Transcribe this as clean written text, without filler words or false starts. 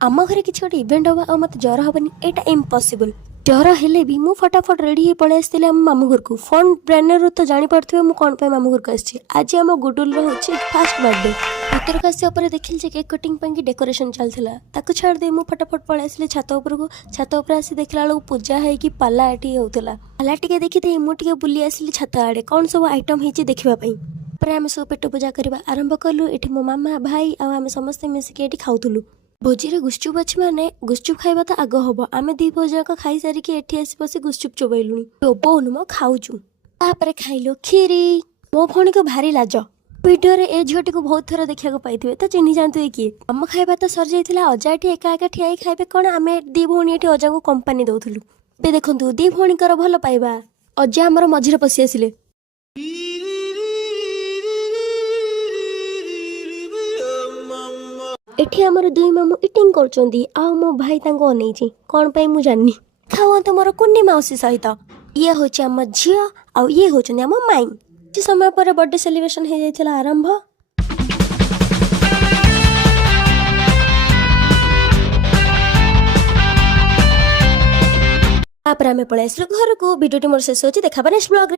आम घरे किसी गोटे इवेंट हवा और मत ज्वर हबनी एटा इम्पॉसिबल। ज्वर हेले भी मु फटाफट रेडी ही पळै आस्थिले हम मामू घर को। फोन ब्रांडर तो जानि पड़थबे मु कोन पे मामू घर को आछि। आज हम गुडुल रो होछि फर्स्ट बर्थडे। भीतर कासी ऊपर देखिल जे केक कटिंग पे की डेकोरेशन चलथिला ताकू छाड़ दे मु फटाफट पळै आस्थिले छात ऊपर को। छात ऊपर आसी देखला बेलू पूजा है कि पाला एठी होतला। पाला टिके देखि दे मु टिके बुली आसिली छात आड़े कोन सब आइटम हेछि देखिबा पई। पर आम सब पेट पूजा करबा आरंभ कलु। एठी मो मामा भाई आ आम समस्त मिसिके एठी खाउथुलु। भोजी रे गुपचुप अच्छी माने गुपचुप खाइबा तो आग हम। आम दी भोजाक खाई सारिकी एठी आसी बसी गुपचुप चोबैलुनी। चोबौनु मो खाउचु। तापरे खाइलो खीरी। मो भौणी को भारी लाज। वीडियो रे ए झीटी को बहुत थर देखा पाइथिबे तो चिन्ही जानतु किए। आम खाइबा तो सर जाइथिला। अजा एठी एका एका ठियाई खाइबे कोन। आमे दी भौणी एठी अजा को कंपनी दउथुलु। बे देखंतु दी भौणी कर भल पाइबा। अजा हमर मझिरे पसि आसिले। एठी हमर दुई मामू इटिंग करचंदी आ मो भाई तांको अनैछि कोन पई मु जाननी। खावंतु मोर कुन्नी माउसी सहित। ये होछि हम झिया आ ये होछन हम माई। कि समय पर बर्थडे सेलिब्रेशन हे जाइथिला आरंभ। तापर आमे पळै आसलु घर को। वीडियो टी मोर शेष होछि। देखाबा नेक्स्ट ब्लॉग।